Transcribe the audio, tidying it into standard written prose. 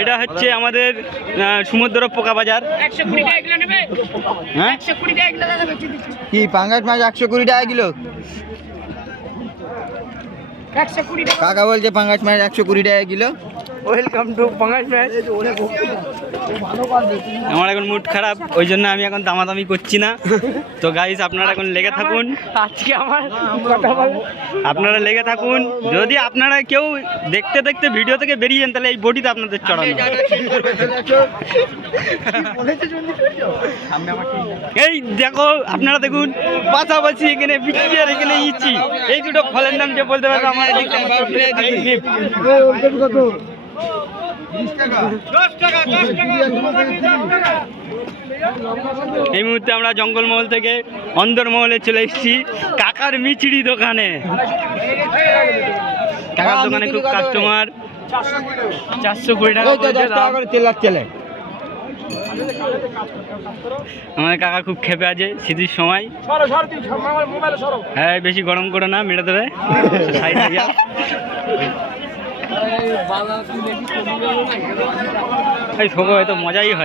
এটা হচ্ছে আমাদের সমুদ্র পোকা বাজার। হ্যাঁ কি পাঙ্গাস মাছ 120 টাকা কিলো? কাকা বলছে পাঙ্গাস মাছ 120 টাকা কিলো। ওয়েলকাম টু পাঙ্গাস ম্যাচ। আমার এখন মুড খারাপ, ওই জন্য আমি এখন দামাদামি করছি না। তো গাইস আপনারা এখন লেগে থাকুন, আজকে আমার আপনারা লেগে থাকুন। যদি আপনারা কেউ দেখতে দেখতে ভিডিও থেকে বেরিয়ে যান তাহলে এই বডিতে আপনাদের চড়ানো। এই দেখো আপনারা দেখুন, পাশাপাশি এখানে বিক্রি আর এখানে ইচ্ছি, এই দুটো ফলের নাম যে বলতে পারবে আমার এই মুহূর্তে আমরা জঙ্গলমহল থেকে অন্দরমহলে চলে এসেছি কাকার মিচড়ি দোকানে। কাকার দোকানে খুব কাস্টমার, 420 টাকা করে তেল লাগছে। আমাদের কাকা খুব খেপে আছে শীতের সময়। হ্যাঁ বেশি গরম করে না, মেরে দেবে। এই সবাই হয়তো মজাই হয়।